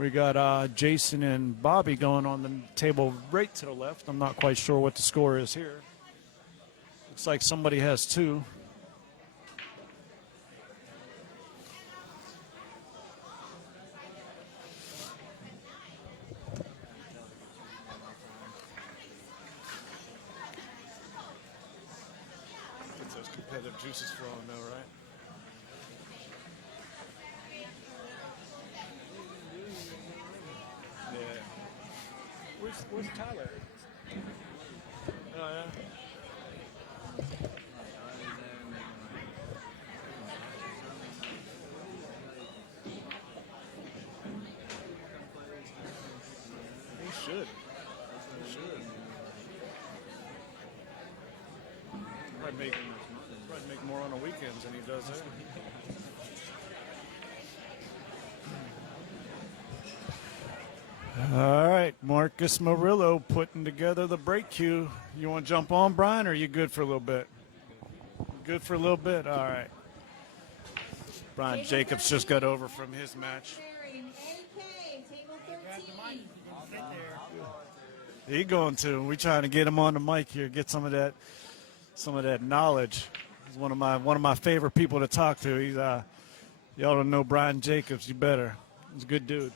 We got Jason and Bobby going on the table right to the left. I'm not quite sure what the score is here. Looks like somebody has two. Get those competitive juices flowing though, right? Yeah. Where's Tyler? Oh, yeah. He should. He should. Probably make more on the weekends than he does there. All right, Marcus Murillo putting together the break cue. You want to jump on, Brian, or are you good for a little bit? Good for a little bit? All right. Brian Jacobs just got over from his match. He going to. We trying to get him on the mic here, get some of that knowledge. He's one of my favorite people to talk to. He's y'all don't know Brian Jacobs, you better. He's a good dude.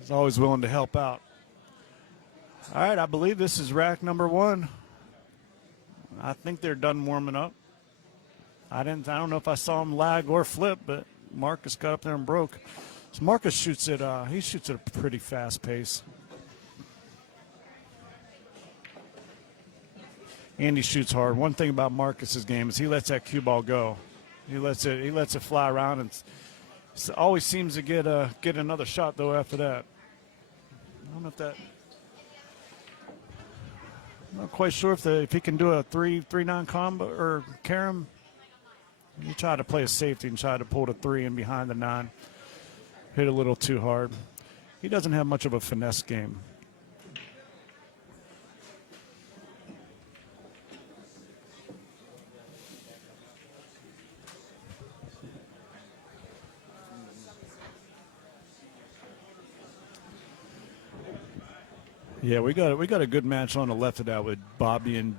He's always willing to help out. All right, I believe this is rack number one. I think they're done warming up. I don't know if I saw him lag or flip, but Marcus got up there and broke. So Marcus shoots at a pretty fast pace. And he shoots hard. One thing about Marcus's game is he lets that cue ball go. He lets it fly around, and always seems to get another shot though after that. I don't know if that. I'm not quite sure if he can do a 3-9 combo or carom. He tried to play a safety and tried to pull the 3 in behind the 9. Hit a little too hard. He doesn't have much of a finesse game. Yeah, we got a good match on the left of that with Bobby and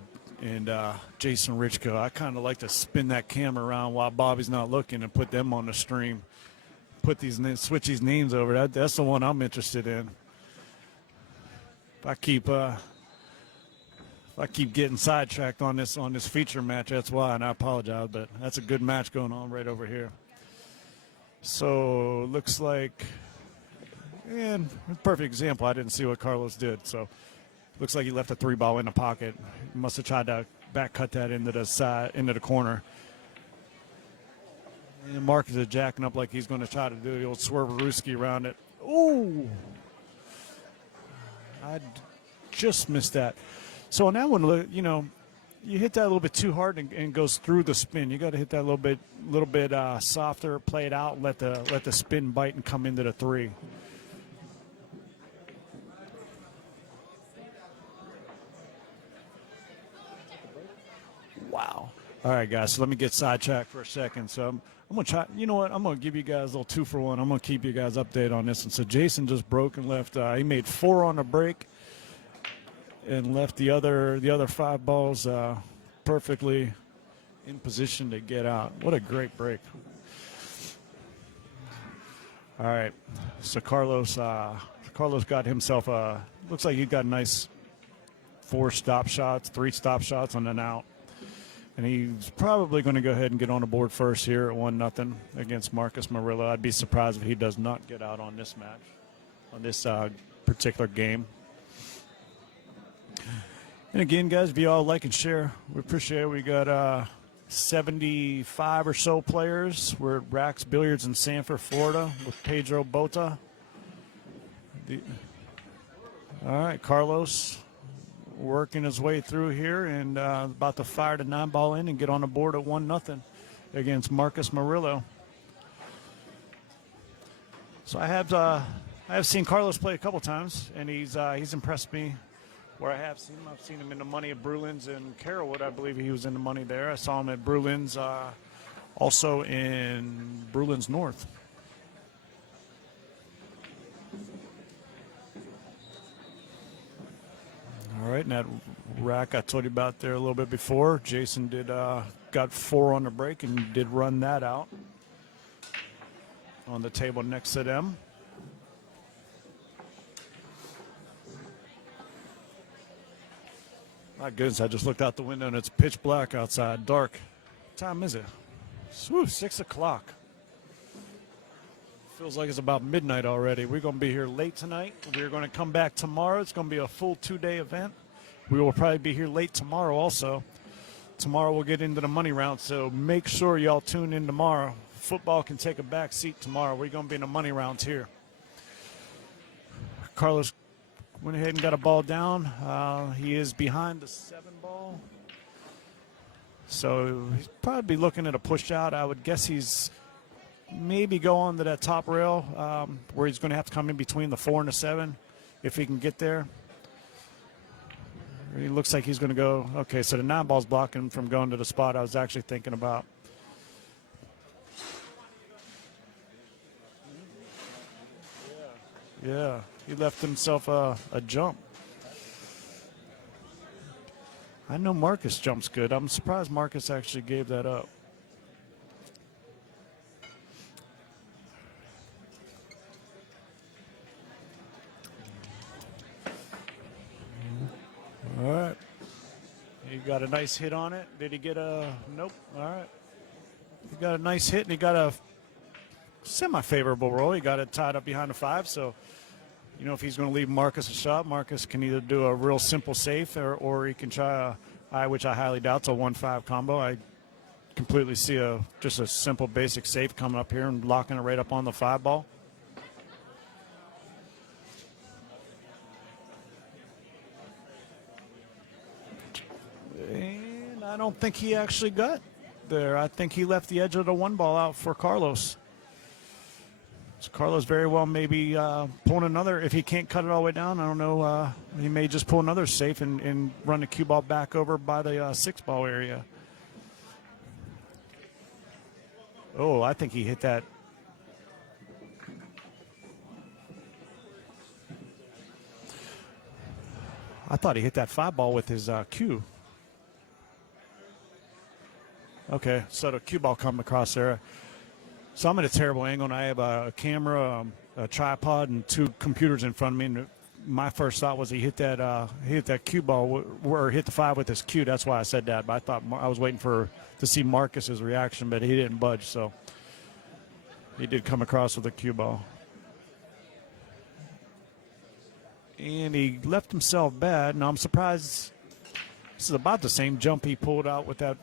Jason Richko. I kind of like to spin that camera around while Bobby's not looking and put them on the stream. Switch these names over. That's the one I'm interested in. If I keep getting sidetracked on this feature match, that's why, and I apologize, but that's a good match going on right over here. So looks like. And perfect example, I didn't see what Carlos did. So looks like he left a 3-ball in the pocket. He must have tried to back cut that into the corner. And Marcus is jacking up like he's going to try to do the old swerve-a-rooski around it. Ooh! I just missed that. So on that one, you hit that a little bit too hard and goes through the spin. You got to hit that a little bit softer, play it out, let the spin bite and come into the 3. Wow. All right, guys, so let me get sidetracked for a second. So I'm going to try, you know what, I'm going to give you guys a little 2-for-1. I'm going to keep you guys updated on this one. So Jason just broke and left. He made 4 on the break and left the other 5 balls perfectly in position to get out. What a great break. All right, so Carlos got himself looks like he got a nice 4 stop shots, 3 stop shots on an out. And he's probably going to go ahead and get on the board first here at 1-0 against Marcus Murillo. I'd be surprised if he does not get out on this match, on this particular game. And again, guys, if you all like and share, we appreciate it. We got 75 or so players. We're at Rax Billiards in Sanford, Florida with Pedro Bota. All right, Carlos working his way through here and about to fire the 9-ball in and get on the board at 1-0 against Marcus Murillo. So I have seen Carlos play a couple times, and he's impressed me. Where I've seen him in the money at Brulin's in Carrollwood. I believe he was in the money there. I saw him at Brulin's, also in Brulin's North. All right, and that rack I told you about there a little bit before, Jason did got 4 on the break and did run that out on the table next to them. My goodness, I just looked out the window and it's pitch black outside, dark. What time is it? Whew, 6 o'clock. Feels like it's about midnight already. We're going to be here late tonight. We're going to come back tomorrow. It's going to be a full 2-day event. We will probably be here late tomorrow also. Tomorrow we'll get into the money round, so make sure y'all tune in tomorrow. Football can take a back seat tomorrow. We're going to be in the money rounds here. Carlos went ahead and got a ball down. He is behind the 7 ball. So he's probably looking at a push out. I would guess he's maybe go on to that top rail where he's going to have to come in between the 4 and the 7 if he can get there. He looks like he's going to go. Okay, so the 9 ball's blocking him from going to the spot I was actually thinking about. Yeah, he left himself a jump. I know Marcus jumps good. I'm surprised Marcus actually gave that up. All right. He got a nice hit on it. Did he get a nope? All right. He got a nice hit and he got a semi-favorable roll. He got it tied up behind the 5. So, you know, if he's going to leave Marcus a shot, Marcus can either do a real simple safe or he can try which I highly doubt, a 1-5 combo. I completely see just a simple basic safe coming up here and locking it right up on the 5 ball. And I don't think he actually got there. I think he left the edge of the 1 ball out for Carlos. So Carlos very well maybe pulling another. If he can't cut it all the way down, I don't know. He may just pull another safe and run the cue ball back over by the 6 ball area. Oh, I think he hit that. I thought he hit that 5 ball with his cue. Okay, so the cue ball coming across there. So I'm at a terrible angle, and I have a camera, a tripod, and 2 computers in front of me. And my first thought was he hit that cue ball or hit the 5 with his cue. That's why I said that. But I thought I was waiting to see Marcus's reaction, but he didn't budge. So he did come across with a cue ball, and he left himself bad. Now I'm surprised. This is about the same jump he pulled out with that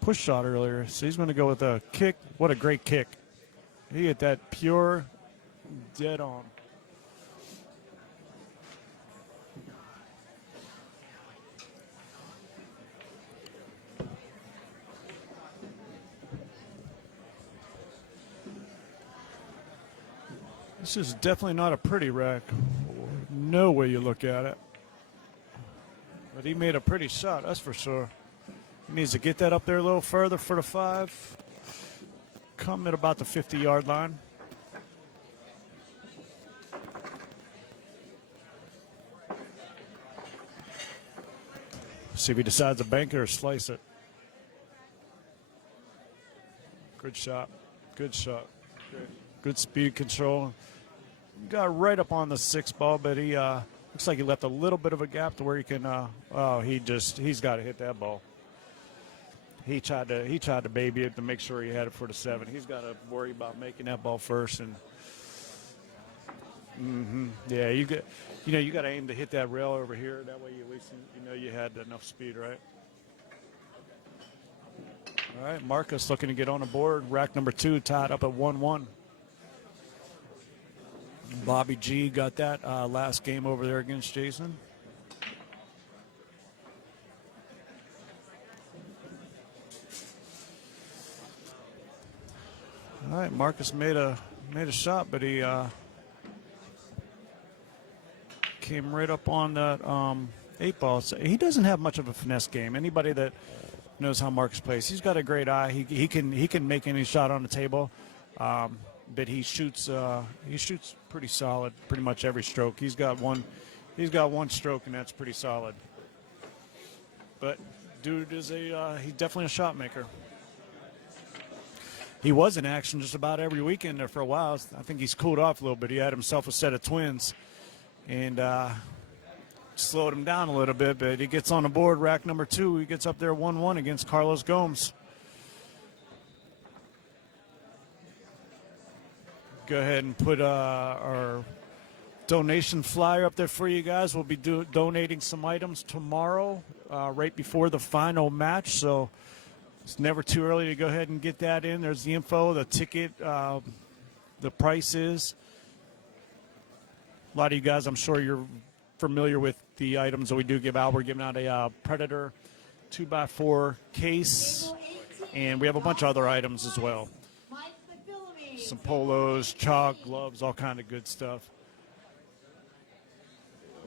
push shot earlier. So he's going to go with a kick. What a great kick. He hit that pure dead on. This is definitely not a pretty rack. No way you look at it. But he made a pretty shot, that's for sure. He needs to get that up there a little further for the 5. Come at about the 50-yard line. See if he decides to bank it or slice it. Good shot. Good shot. Good speed control. Got right up on the 6 ball, but he looks like he left a little bit of a gap to where he can. He's got to hit that ball. He tried to baby it to make sure he had it for the 7. He's got to worry about making that ball first. And yeah, you got to aim to hit that rail over here. That way, you at least you had enough speed, right? All right, Marcus looking to get on the board. Rack number 2 tied up at 1-1. Bobby G got that last game over there against Jason. All right, Marcus made a shot, but he came right up on that 8 ball. So he doesn't have much of a finesse game. Anybody that knows how Marcus plays, he's got a great eye. He can make any shot on the table, but he shoots pretty solid, pretty much every stroke. He's got one He's got one stroke, and that's pretty solid. But dude is he's definitely a shot maker. He was in action just about every weekend there for a while. I think he's cooled off a little bit. He had himself a set of twins and slowed him down a little bit, but he gets on the board, rack number 2. He gets up there 1-1 against Carlos Gomes. Go ahead and put our donation flyer up there for you guys. We'll be donating some items tomorrow right before the final match, so it's never too early to go ahead and get that in. There's the info, the ticket, the prices. A lot of you guys, I'm sure you're familiar with the items that we do give out. We're giving out a Predator 2x4 case, and we have a bunch of other items as well. Some polos, chalk, gloves, all kind of good stuff.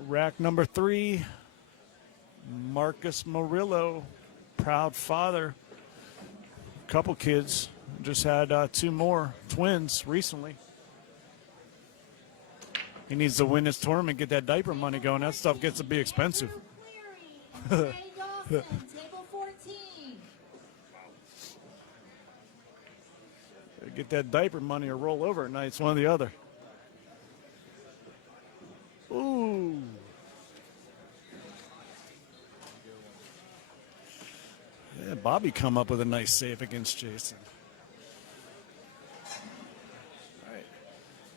Rack number 3, Marcus Murillo, proud father. Couple kids, just had 2 more twins recently. He needs to win this tournament, get that diaper money going. That stuff gets to be expensive. Get that diaper money or roll over at night. It's one or the other. Ooh. Yeah, Bobby come up with a nice save against Jason. All right.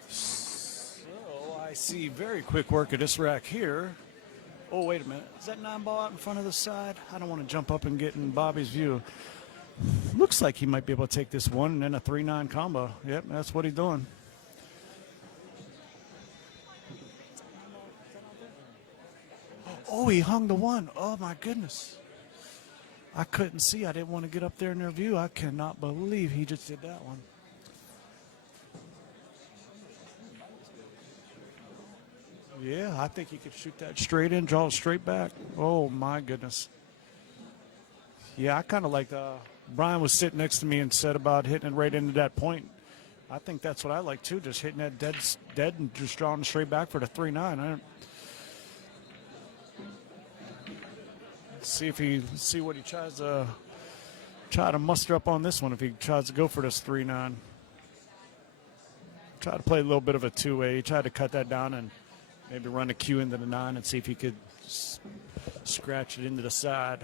So I see very quick work of this rack here. Oh, wait a minute. Is that 9-ball out in front of the side? I don't want to jump up and get in Bobby's view. Looks like he might be able to take this one and then a 3-9 combo. Yep, that's what he's doing. Oh, he hung the 1. Oh, my goodness. I couldn't see. I didn't want to get up there in their view. I cannot believe he just did that one. Yeah, I think he could shoot that straight in, draw it straight back. Oh, my goodness. Yeah, I kind of like Brian was sitting next to me and said about hitting it right into that point. I think that's what I like, too, just hitting that dead and just drawing straight back for the 3-9. See what he tries to muster up on this one if he tries to go for this 3-9. Try to play a little bit of a 2-way. He tried to cut that down and maybe run the cue into the 9 and see if he could scratch it into the side.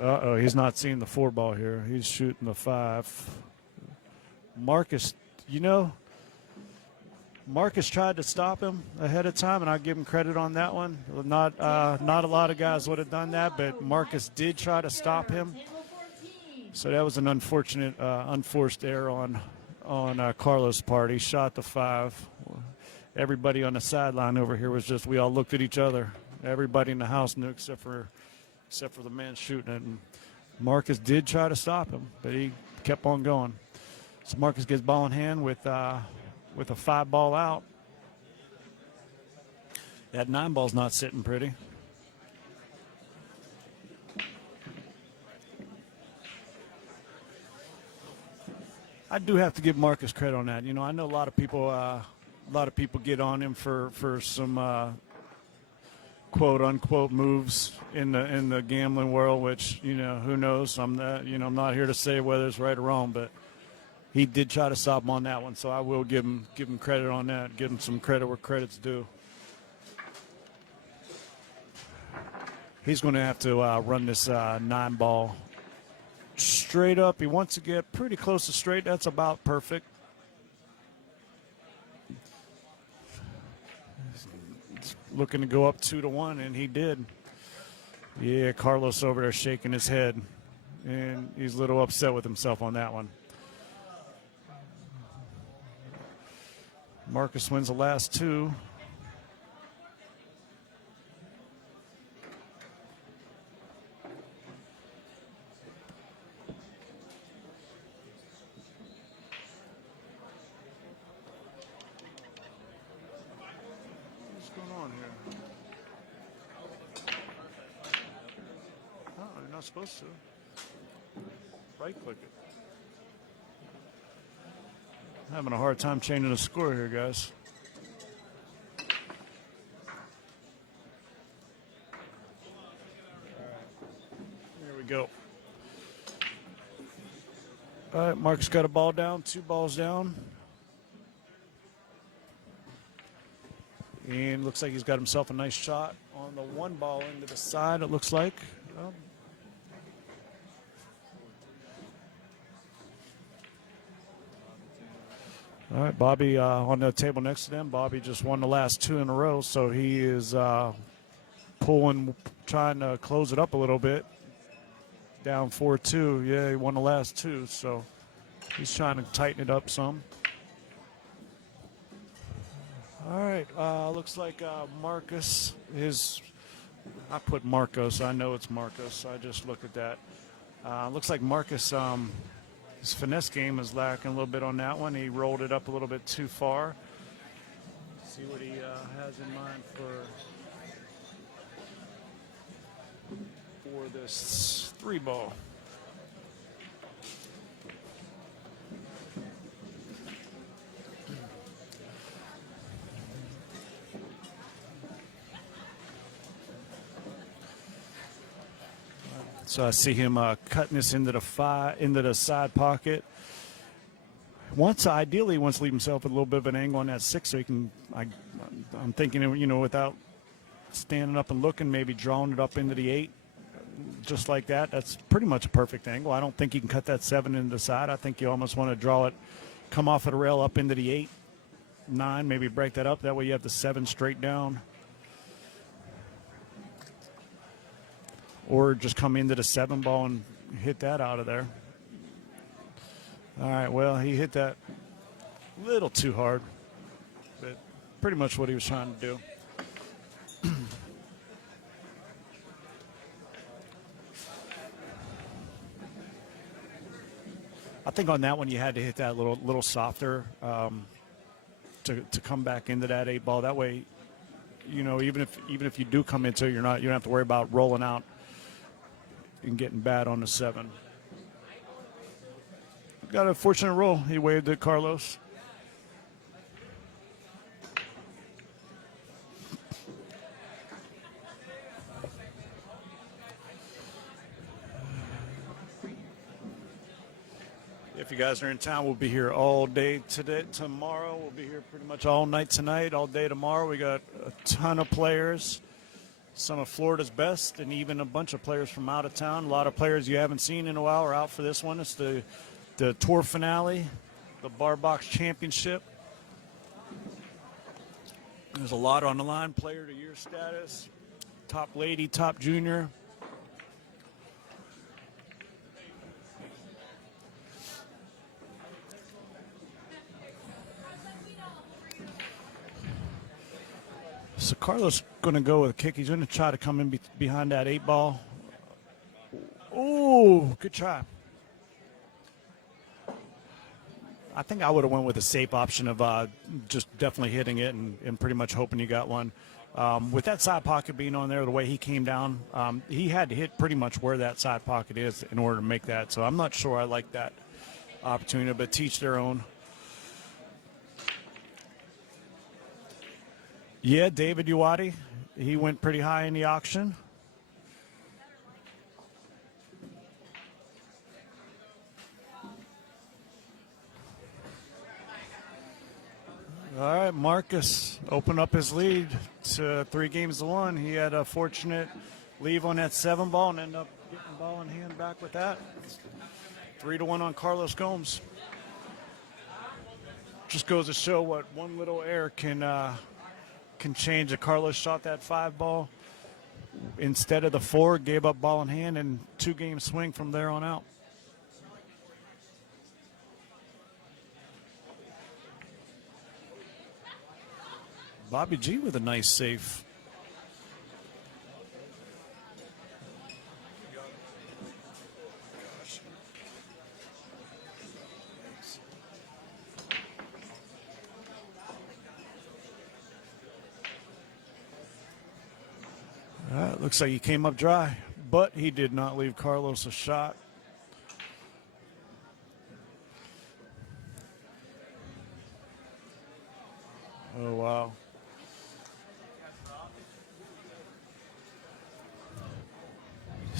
Uh-oh, he's not seeing the 4-ball here. He's shooting the 5. Marcus, Marcus tried to stop him ahead of time, and I'll give him credit on that one. Not a lot of guys would have done that, but Marcus did try to stop him. So that was an unfortunate, unforced error on Carlos' part. He shot the 5. Everybody on the sideline over here was we all looked at each other. Everybody in the house knew except for the man shooting it. And Marcus did try to stop him, but he kept on going. So Marcus gets ball in hand with a 5-ball out. That 9-ball's not sitting pretty. I do have to give Marcus credit on that. I know a lot of people get on him for some quote unquote moves in the gambling world, which who knows. I'm not here to say whether it's right or wrong, but he did try to stop him on that one, so I will give him credit on that. Give him some credit where credit's due. He's going to have to run this 9-ball straight up. He wants to get pretty close to straight. That's about perfect. Looking to go up 2-1, and he did. Yeah, Carlos over there shaking his head, and he's a little upset with himself on that one. Marcus wins the last 2. What's going on here? Oh, you're not supposed to. Right-click it. Having a hard time changing the score here, guys. we go. All right, Mark's got a ball down, 2 balls down. And looks like he's got himself a nice shot on the 1 ball into the side, it looks like. Well, all right, Bobby on the table next to them. Bobby just won the last 2 in a row, so he is pulling, trying to close it up a little bit. Down 4-2. Yeah, he won the last 2, so he's trying to tighten it up some. All right, looks like Marcus I put Marcos. I know it's Marcos. I just looked at that. Looks like Marcus, his finesse game is lacking a little bit on that one. He rolled it up a little bit too far. See what he has in mind for this 3 ball. So I see him cutting this into the side pocket. Ideally, wants to leave himself a little bit of an angle on that 6, so he can. I'm thinking, without standing up and looking, maybe drawing it up into the 8, just like that. That's pretty much a perfect angle. I don't think you can cut that 7 into the side. I think you almost want to draw it, come off of the rail up into the 8, 9, maybe break that up. That way you have the 7 straight down. Or just come into the 7 ball and hit that out of there. All right, well, he hit that a little too hard, but pretty much what he was trying to do. I think on that one you had to hit that little softer to come back into that 8 ball. That way, even if you do come into it, you don't have to worry about rolling out and getting bad on the 7. Got a fortunate roll. He waved at Carlos. If you guys are in town, we'll be here all day today. Tomorrow, we'll be here pretty much all night tonight, all day tomorrow. We got a ton of players. Some of Florida's best, and even a bunch of players from out of town. A lot of players you haven't seen in a while are out for this one. It's the tour finale, the Bar Box Championship. There's a lot on the line. Player of the year status, top lady, top junior. So Carlos going to go with a kick. He's going to try to come in behind that 8 ball. Oh, good try. I think I would have went with a safe option of just definitely hitting it and pretty much hoping you got one. With that side pocket being on there, the way he came down, he had to hit pretty much where that side pocket is in order to make that. So I'm not sure I like that opportunity, but teach their own. Yeah, David Uwadi, he went pretty high in the auction. All right, Marcus opened up his lead to 3-1. He had a fortunate leave on that 7 ball and ended up getting the ball in hand back with that. 3-1 on Carlos Gomes. Just goes to show what one little error can change. Carlos shot that 5 ball instead of the 4, gave up ball in hand, and 2-game swing from there on out. Bobby G with a nice save. Looks like he came up dry, but he did not leave Carlos a shot. Oh, wow.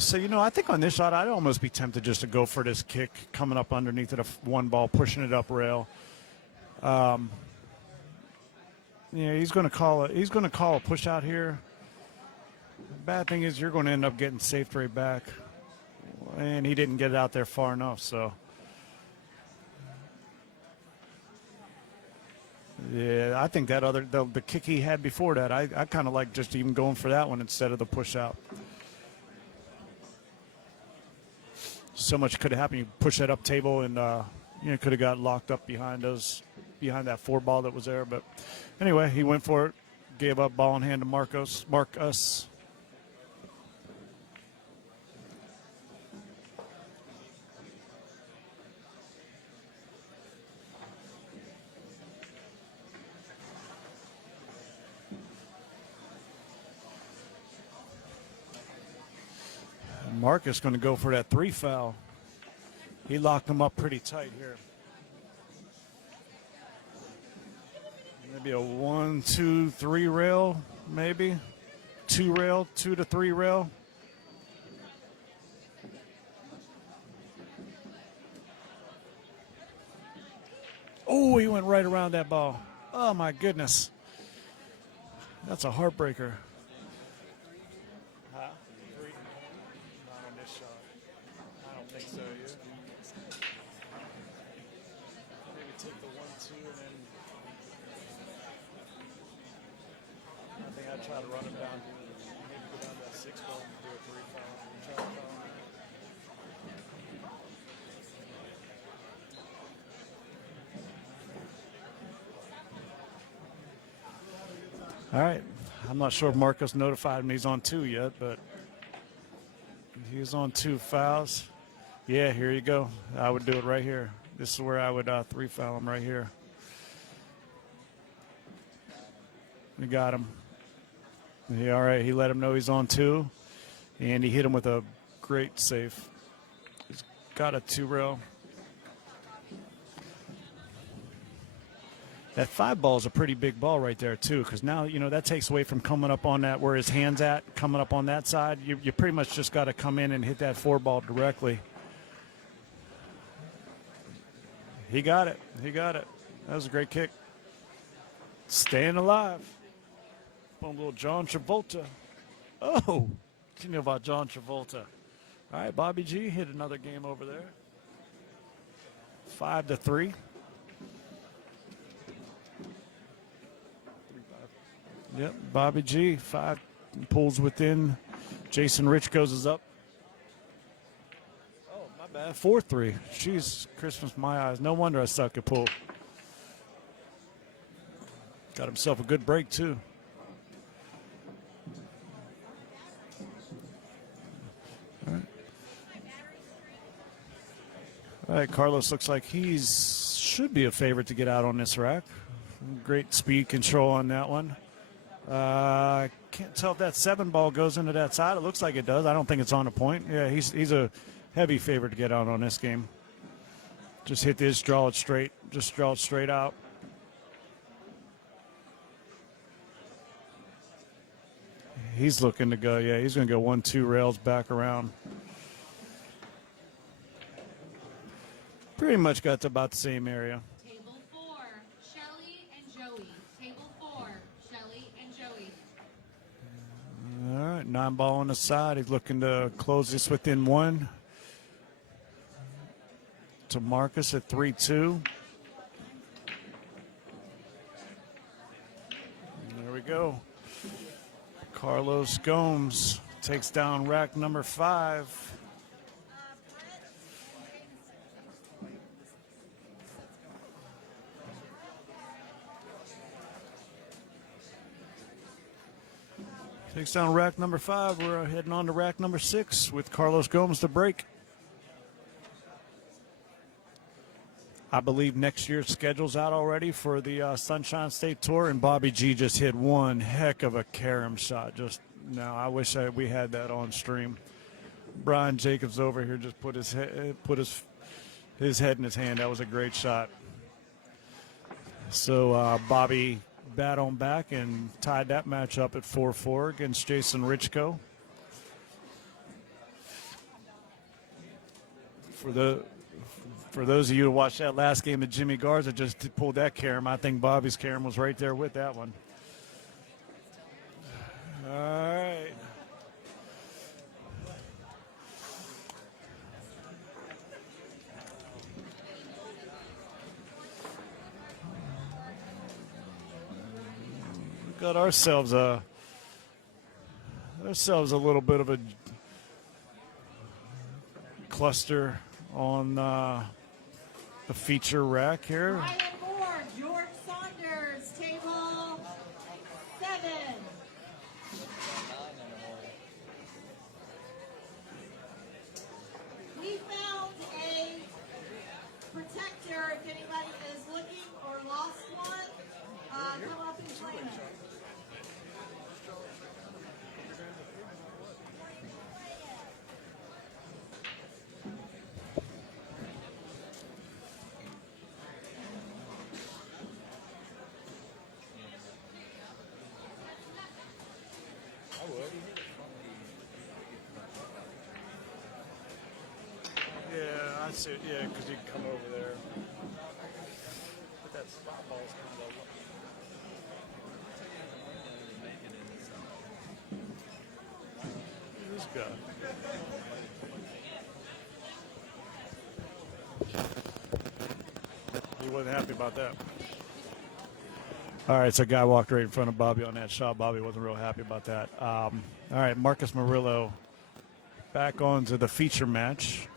So, I think on this shot, I'd almost be tempted just to go for this kick coming up underneath it, one ball, pushing it up rail. He's going to call it. He's going to call a push out here. The bad thing is you're going to end up getting saved right back, and he didn't get it out there far enough. So, yeah, I think that the kick he had before that, I kind of like just even going for that one instead of the push out. So much could have happened. You push that up table, and could have got locked up behind that 4 ball that was there. But anyway, he went for it, gave up ball in hand to Marcus. Marcus going to go for that 3 foul. He locked him up pretty tight here. Maybe a 1, 2, 3 rail, maybe 2 rail, 2 to 3 rail. Oh, he went right around that ball. Oh my goodness, that's a heartbreaker. Try to run him down. Maybe go down to that 6 ball and do a 3 foul. Try to foul. All right. I'm not sure if Marcus notified me he's on 2 yet, but he's on 2 fouls. Yeah, here you go. I would do it right here. This is where I would 3 foul him right here. We got him. Yeah, all right, he let him know he's on 2, and he hit him with a great save. He's got a 2 rail. That 5 ball is a pretty big ball right there, too, because now, that takes away from coming up on that where his hand's at, coming up on that side. You pretty much just got to come in and hit that 4 ball directly. He got it. That was a great kick. Staying alive. Boom, little John Travolta. Oh, you know about John Travolta. All right, Bobby G hit another game over there. 5 to 3. Yep, Bobby G, 5 pulls within. Jason Richco's is up. Oh, my bad, 4-3. Jeez, Christmas, my eyes. No wonder I suck at pool. Got himself a good break, too. All right, Carlos looks like should be a favorite to get out on this rack. Great speed control on that one. I can't tell if that 7 ball goes into that side. It looks like it does. I don't think it's on a point. Yeah, he's a heavy favorite to get out on this game. Just hit this, draw it straight. Just draw it straight out. He's looking to go. Yeah, he's going to go 1, 2 rails back around. Pretty much got to about the same area. Table 4, Shelly and Joey. Table 4, Shelly and Joey. All right, 9 ball on the side. He's looking to close this within 1. To Marcus at 3-2. There we go. Carlos Gomes takes down rack number 5. Takes down rack number 5. We're heading on to rack number 6 with Carlos Gomes to break. I believe next year's schedule's out already for the Sunshine State Tour, and Bobby G just hit one heck of a carom shot. Just now, I wish we had that on stream. Brian Jacobs over here just put his head in his hand. That was a great shot. So Bobby bat on back and tied that match up at 4-4 against Jason Richco. For those of you who watched that last game that Jimmy Garza just pulled that carom, I think Bobby's carom was right there with that one. All right. We got ourselves a little bit of a cluster on the feature rack here. Ryan Moore, George Saunders, table 7. We found a protector if anybody is looking or lost one. Come up and claim it. Yeah, I see. Yeah, because you can come over there. But that spot ball's kind of this guy. He wasn't happy about that. All right, so guy walked right in front of Bobby on that shot. Bobby wasn't real happy about that. All right, Marcus Murillo back onto the feature match.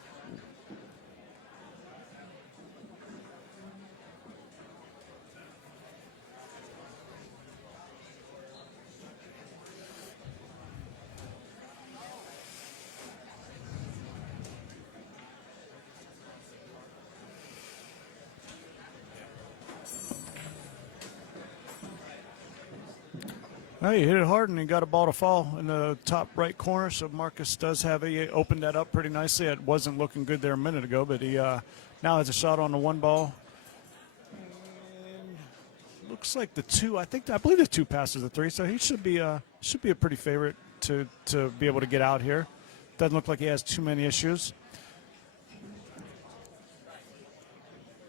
He hit it hard and he got a ball to fall in the top right corner. So Marcus does have opened that up pretty nicely. It wasn't looking good there a minute ago, but he now has a shot on the one ball. And looks like I believe the 2 passes the 3, so he should be a pretty favorite to be able to get out here. Doesn't look like he has too many issues.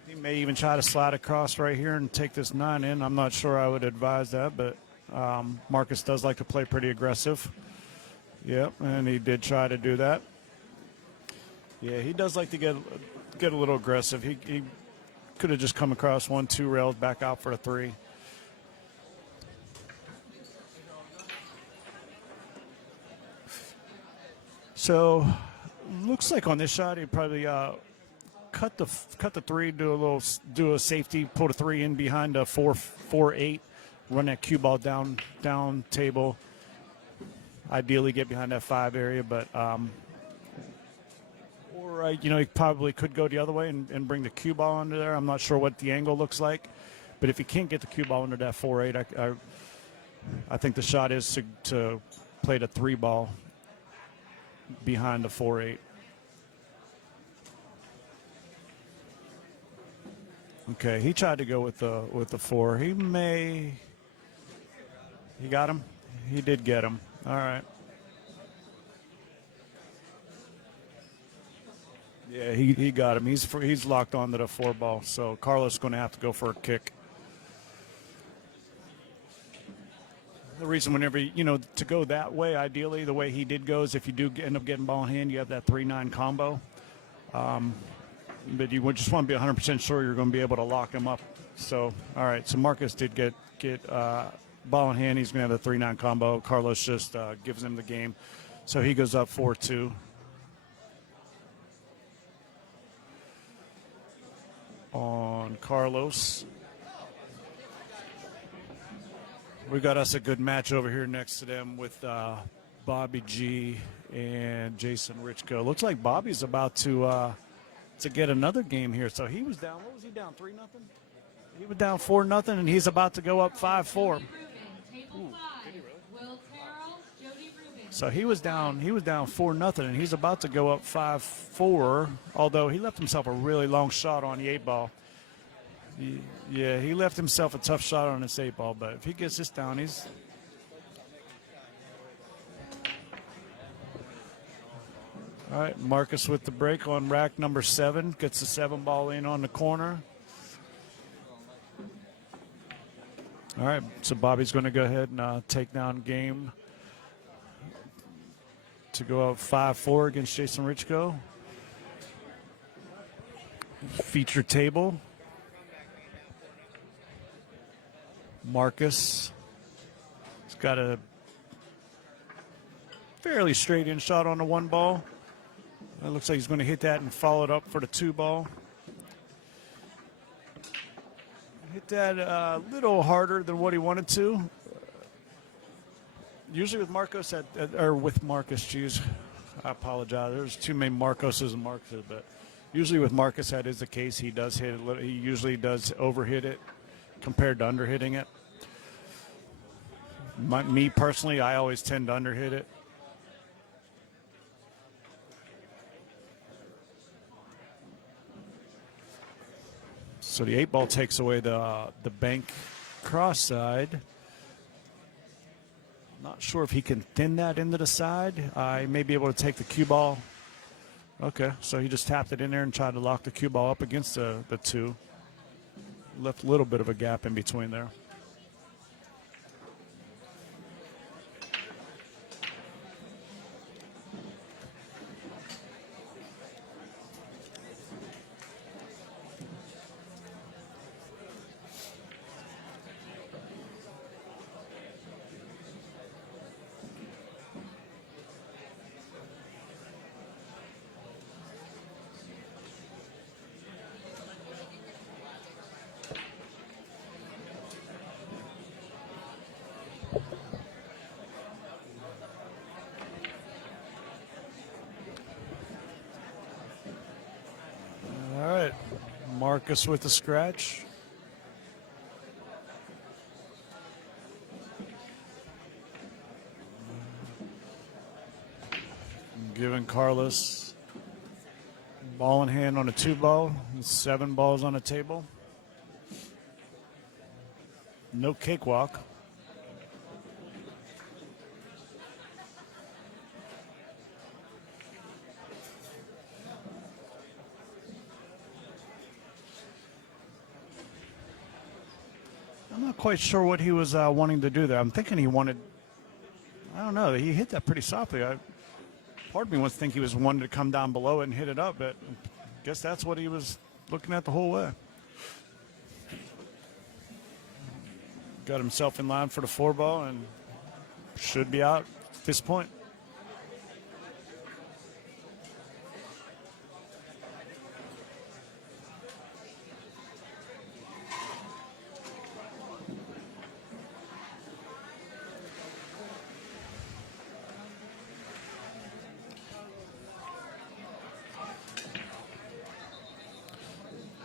He may even try to slide across right here and take this 9 in. I'm not sure I would advise that, but Marcus does like to play pretty aggressive. Yep, and he did try to do that. Yeah, he does like to get a little aggressive. He could have just come across 1-2 rails, back out for a 3. So looks like on this shot he probably cut the 3, do a safety, put a 3 in behind a 4-8. Run that cue ball down table. Ideally get behind that 5 area, but or he probably could go the other way and bring the cue ball under there. I'm not sure what the angle looks like, but if he can't get the cue ball under that 4-8, I think the shot is to play the 3 ball behind the 4-8. Okay, he tried to go with the 4. He got him? He did get him. All right. Yeah, he got him. He's locked onto the 4 ball, so Carlos is going to have to go for a kick. The reason whenever, to go that way, ideally, the way he did go is if you do end up getting ball in hand, you have that 3-9 combo. But you would just want to be 100% sure you're going to be able to lock him up. So, all right, so Marcus did get ball in hand. He's going to have the 3-9 combo. Carlos just gives him the game. So he goes up 4-2. On Carlos. We got us a good match over here next to them with Bobby G and Jason Richko. Looks like Bobby's about to get another game here. So he was down. What was he down? 3-0? He was down 4-0, and he's about to go up 5-4. So he was down 4-0, and he's about to go up 5-4. Although he left himself a really long shot on the 8 ball. Yeah, he left himself a tough shot on this 8 ball. But if he gets this down, he's. All right, Marcus with the break on rack number 7. Gets the 7 ball in on the corner. All right, so Bobby's going to go ahead and take down game to go up 5-4 against Jason Richko. Feature table. Marcus has got a fairly straight in shot on the 1 ball. It looks like he's going to hit that and follow it up for the 2 ball. Hit that a little harder than what he wanted to. Usually with Marcos, geez, I apologize. There's too many Marcoses and Marcoses, but usually with Marcus, that is the case. He does hit it. He usually does overhit it compared to underhitting it. Me personally, I always tend to underhit it. So the 8 ball takes away the bank cross side. Not sure if he can thin that into the side. I may be able to take the cue ball. Okay, so he just tapped it in there and tried to lock the cue ball up against the 2. Left a little bit of a gap in between there. Marcus with the scratch. Giving Carlos ball in hand on a 2 ball. 7 balls on the table. No cakewalk. I'm not quite sure what he was wanting to do there. I'm thinking he wanted, I don't know, he hit that pretty softly. Part of me wants to think he was wanting to come down below it and hit it up, but I guess that's what he was looking at the whole way. Got himself in line for the 4 ball and should be out at this point.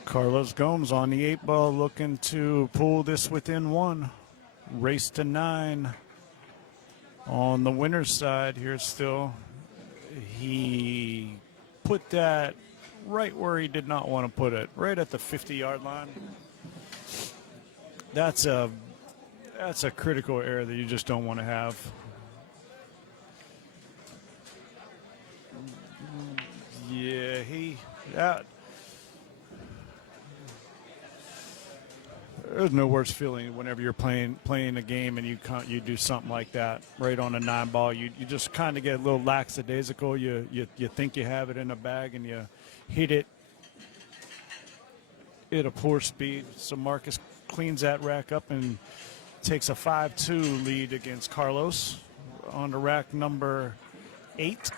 Carlos Gomes on the 8 ball looking to pull this within 1. Race to 9 on the winner's side here still. He put that right where he did not want to put it, right at the 50-yard line. That's a critical error that you just don't want to have. Yeah, there's no worse feeling whenever you're playing a game and you do something like that right on a 9 ball. You just kind of get a little lackadaisical. You think you have it in the bag and you hit it at a poor speed. So Marcus cleans that rack up and takes a 5-2 lead against Carlos on the rack number 8.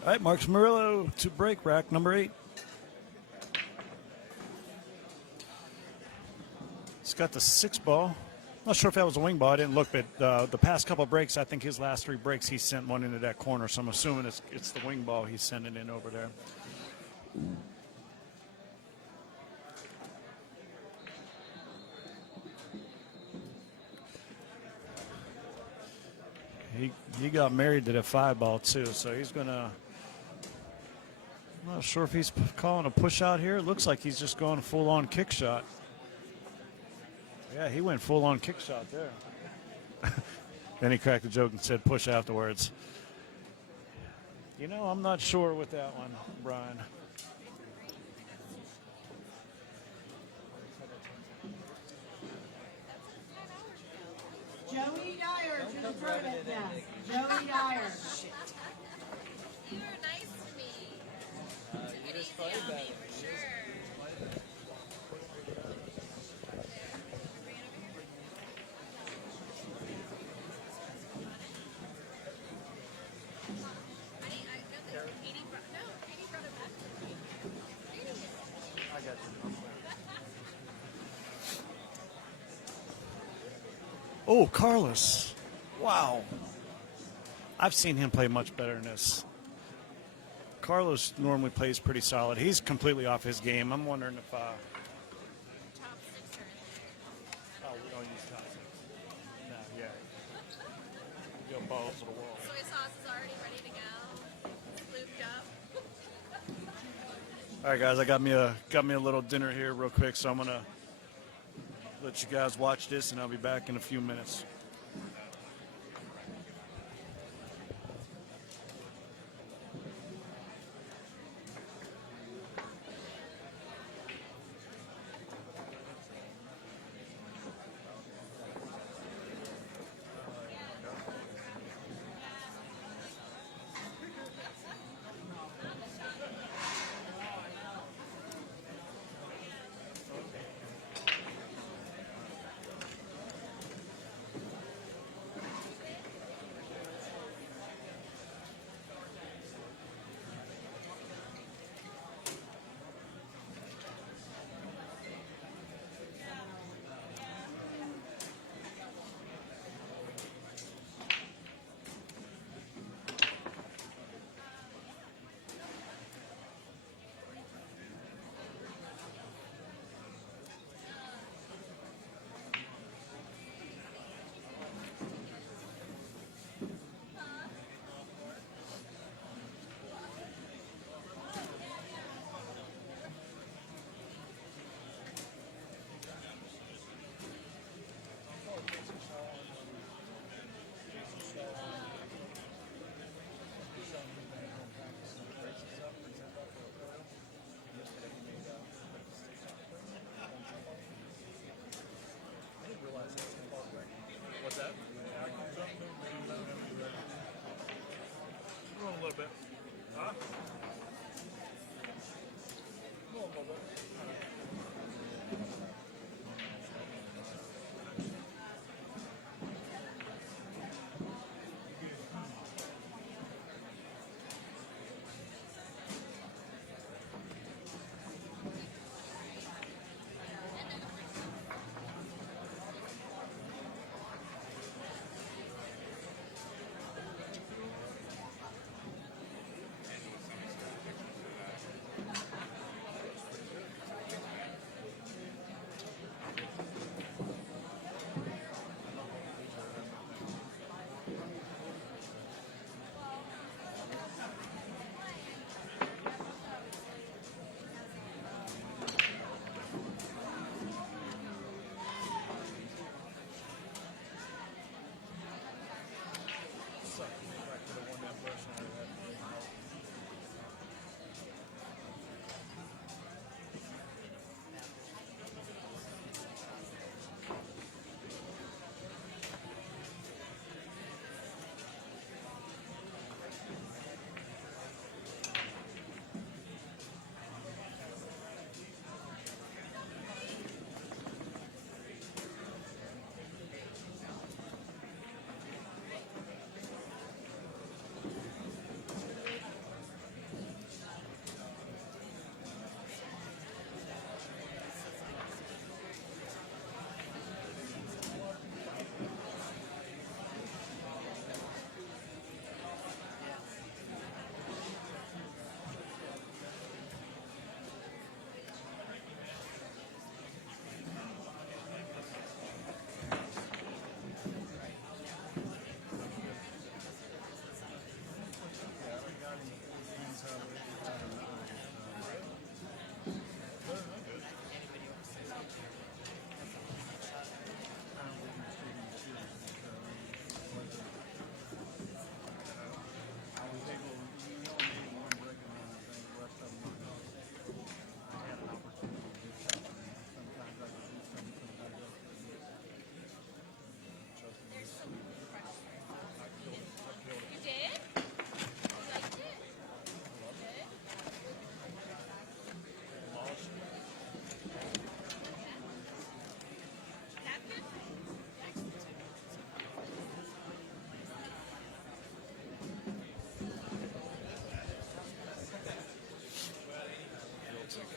All right, Marcus Murillo to break rack number 8. He's got the 6 ball. Not sure if that was a wing ball. I didn't look, but the past couple of breaks, I think his last 3 breaks, he sent one into that corner. So I'm assuming it's the wing ball he's sending in over there. He got married to that 5 ball too, so he's gonna. I'm not sure if he's calling a push out here. It looks like he's just going full on kick shot. Yeah, he went full on kick shot there. Then he cracked a joke and said push afterwards. You know, I'm not sure with that one, Brian. Joey Dyer to the tournament desk. Joey Dyer. You were nice to me. Took it easy on me, for sure. Katie brought it back to me. I got you. Oh, Carlos. Wow. I've seen him play much better than this. Carlos normally plays pretty solid. He's completely off his game. I'm wondering if Top 6 or oh, we don't use top 6. No, yeah. Go balls to the wall. soy sauce is already ready to go. Lubed up. All right, guys, I got me a little dinner here real quick, so I'm gonna let you guys watch this, and I'll be back in a few minutes. What's that? A little bit. Huh? A little bit.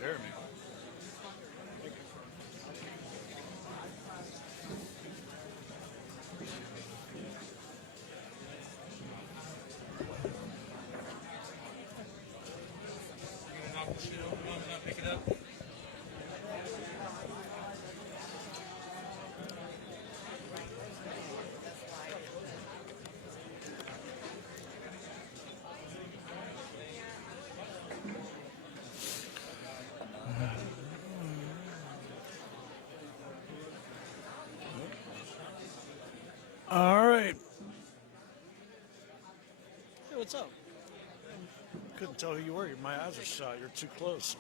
Jeremy. All right. Hey, what's up? Couldn't tell who you were. My eyes are shot. You're too close.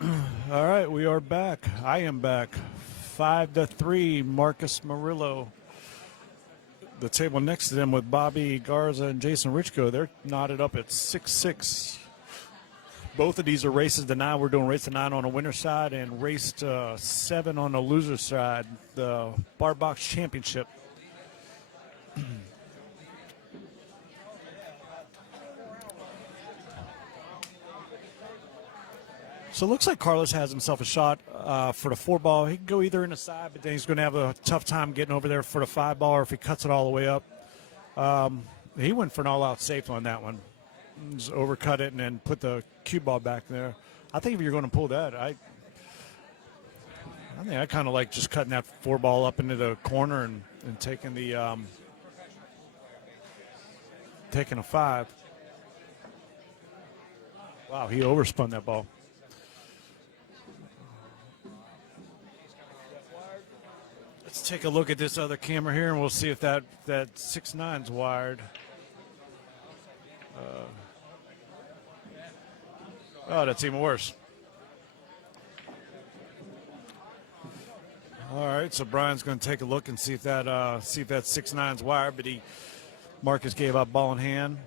All right, we are back. I am back. 5-3, Marcus Murillo. The table next to them with Bobby Garza and Jason Richko, they're knotted up at 6-6. Both of these are races to 9. We're doing race to 9 on the winner's side and race to 7 on the loser's side, the Bar Box Championship. So it looks like Carlos has himself a shot for the 4-ball. He can go either in the side, but then he's going to have a tough time getting over there for the 5-ball, or if he cuts it all the way up. He went for an all-out safe on that one. Just overcut it and then put the cue ball back there. I think if you're going to pull that, I think I kind of like just cutting that 4-ball up into the corner and taking the taking a 5. Wow, he overspun that ball. Let's take a look at this other camera here, and we'll see if that 6-9's wired. Oh, that's even worse. All right, so Brian's going to take a look and see if that 6-9's wired. But Marcus gave up ball in hand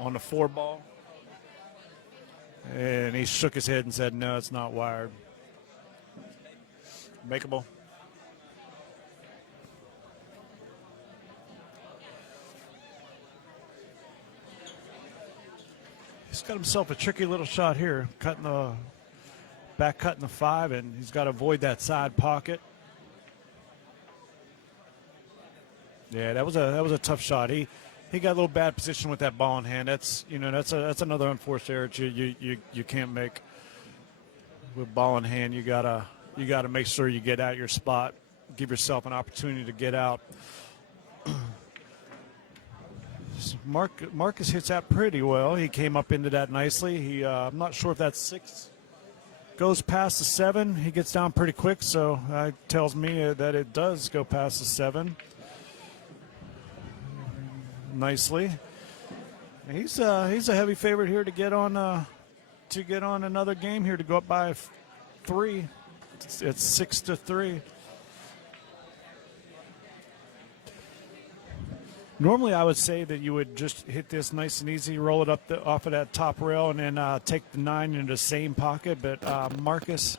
on the 4-ball, and he shook his head and said, "No, it's not wired." Makeable. He's got himself a tricky little shot here, cutting the 5, and he's got to avoid that side pocket. Yeah, that was a tough shot. He got a little bad position with that ball in hand. That's another unforced error you can't make with ball in hand. You gotta make sure you get out your spot, give yourself an opportunity to get out. Marcus hits that pretty well. He came up into that nicely. I'm not sure if that 6 goes past the 7. He gets down pretty quick, so that tells me that it does go past the 7. Nicely. He's a heavy favorite here to get on another game here, to go up by 3. It's 6-3. Normally, I would say that you would just hit this nice and easy, roll it up off of that top rail, and then take the 9 into the same pocket. But Marcus,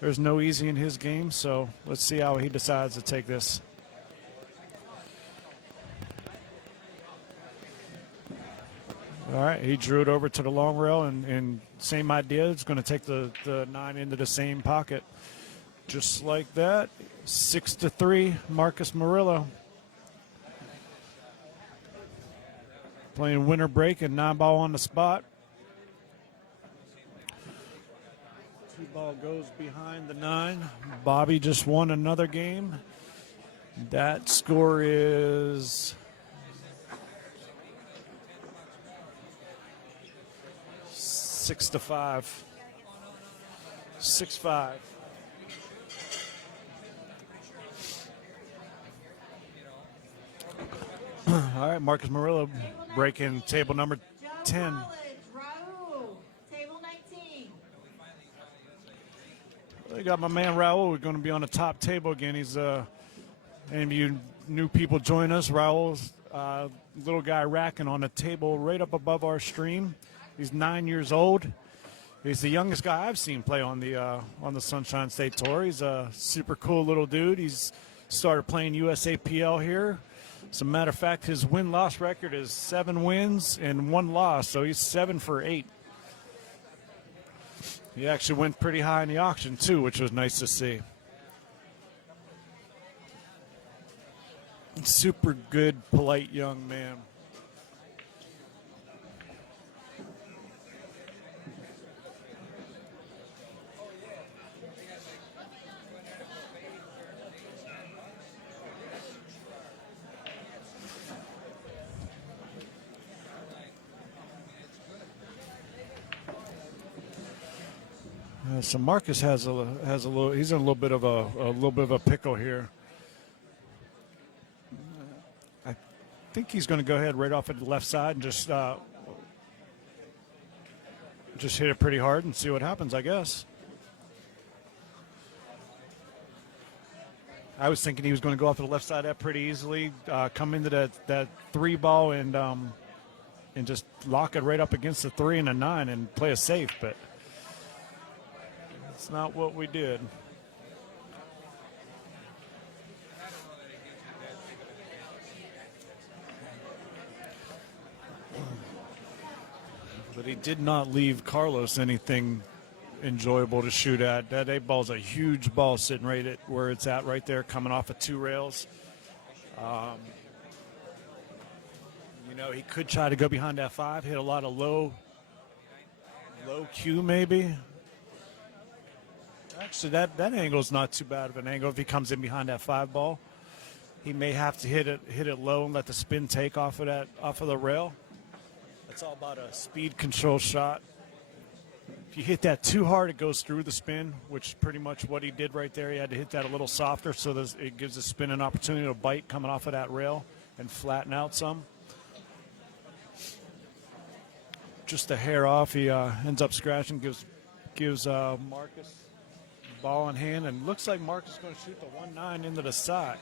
there's no easy in his game, so let's see how he decides to take this. All right, he drew it over to the long rail, and same idea. It's going to take the 9 into the same pocket. Just like that, 6-3, Marcus Murillo. Playing winner break and 9-ball on the spot. 2-ball goes behind the 9. Bobby just won another game. That score is 6-5. 6-5. All right, Marcus Murillo breaking table number 10. Table 19. They got my man Raul. We're going to be on the top table again. He's any of you new people join us. Raul's little guy racking on a table right up above our stream. He's 9 years old. He's the youngest guy I've seen play on the Sunshine State Tour. He's a super cool little dude. He's started playing USAPL here. As a matter of fact, his win-loss record is 7 wins and 1 loss, so he's 7 for 8. He actually went pretty high in the auction too, which was nice to see. Super good, polite young man. So Marcus has a little. He's in a little bit of a pickle here. I think he's going to go ahead right off at the left side and just hit it pretty hard and see what happens, I guess. I was thinking he was going to go off to the left side of that pretty easily, come into that 3 ball and just lock it right up against the 3 and a 9 and play it safe, but it's not what we did. But he did not leave Carlos anything enjoyable to shoot at. That 8-ball's a huge ball sitting right at where it's at right there, coming off of 2 rails. You know, he could try to go behind that 5, hit a lot of low Q maybe. Actually, that angle's not too bad of an angle if he comes in behind that 5 ball. He may have to hit it low and let the spin take off of the rail. It's all about a speed control shot. If you hit that too hard, it goes through the spin, which is pretty much what he did right there. He had to hit that a little softer so it gives the spin an opportunity to bite coming off of that rail and flatten out some. Just a hair off, he ends up scratching, gives Marcus ball in hand, and looks like Marcus is going to shoot the 1-9 into the side.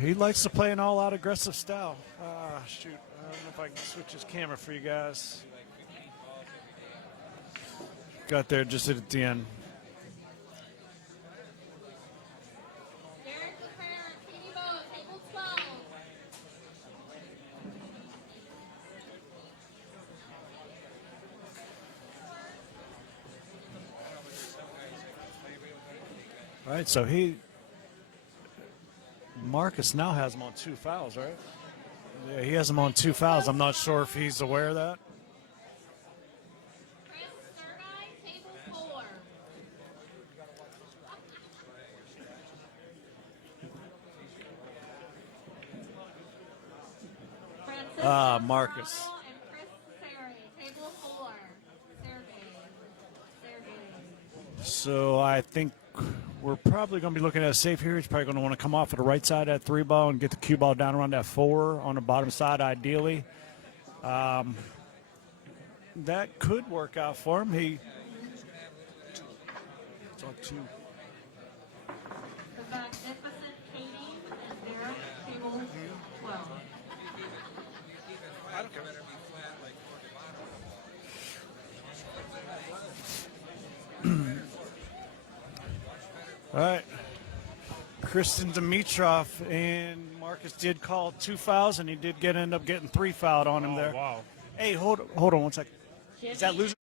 He likes to play an all-out aggressive style. Shoot, I don't know if I can switch his camera for you guys. Got there just at the end. All right, so Marcus now has him on 2 fouls, right? Yeah, he has him on 2 fouls. I'm not sure if he's aware of that. Marcus. So I think we're probably going to be looking at a safe here. He's probably going to want to come off of the right side of that 3 ball and get the cue ball down around that 4 on the bottom side, ideally. That could work out for him. It's on 2. All right, Kristen Dimitrov and Marcus did call 2 fouls, and he did end up getting 3 fouled on him there. Wow. Hey, hold on 1 second. Is that loser?